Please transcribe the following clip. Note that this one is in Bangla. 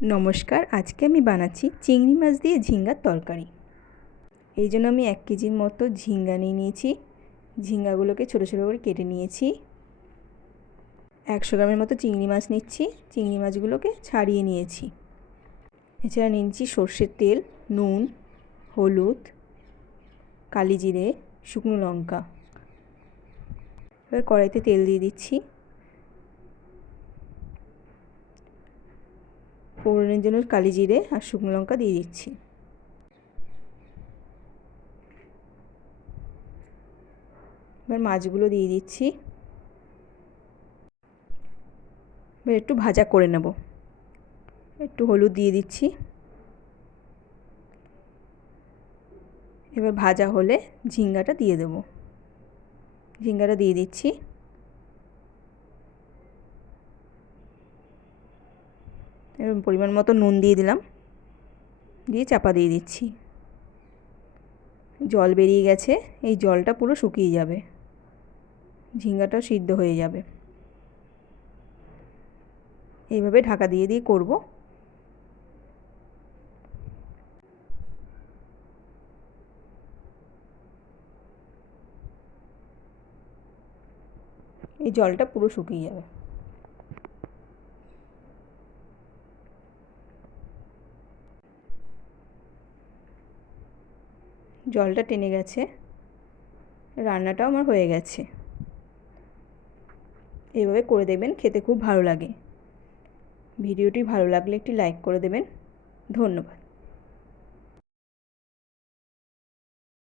নমস্কার, আজকে আমি বানাচ্ছি চিংড়ি মাছ দিয়ে ঝিঙ্গার তরকারি। এই জন্য আমি 1 কেজির মতো ঝিঙ্গা নিয়ে নিয়েছি। ঝিঙ্গাগুলোকে ছোটো ছোটো করে কেটে নিয়েছি। 100 গ্রামের মতো চিংড়ি মাছ নিচ্ছি। চিংড়ি মাছগুলোকে ছাড়িয়ে নিয়েছি। এছাড়া নিচ্ছি সর্ষের তেল, নুন, হলুদ, কালি জিরে, শুকনো লঙ্কা। এবার কড়াইতে তেল দিয়ে দিচ্ছি। ফোড়নের জন্য কালি জিরে আর শুকনো লঙ্কা দিয়ে দিচ্ছি। এবার মাছগুলো দিয়ে দিচ্ছি। এবার একটু ভাজা করে নেব। একটু হলুদ দিয়ে দিচ্ছি। এবার ভাজা হলে ঝিঙ্গাটা দিয়ে দেব। ঝিঙ্গাটা দিয়ে দিচ্ছি। এবার পরিমাণ মতো নুন দিয়ে দিলাম, দিয়ে চাপা দিয়ে দিচ্ছি। জল বেরিয়ে গেছে, এই জলটা পুরো শুকিয়ে যাবে, ঝিঙ্গাটাও সিদ্ধ হয়ে যাবে। এইভাবে ঢাকা দিয়ে দিয়ে করব। এই জলটা পুরো শুকিয়ে যাবে। জলটা টেনে গেছে, রান্নাটাও আমার হয়ে গেছে। এইভাবে করে দেখবেন, খেতে খুব ভালো লাগে। ভিডিওটি ভালো লাগলে একটি লাইক করে দেবেন। ধন্যবাদ।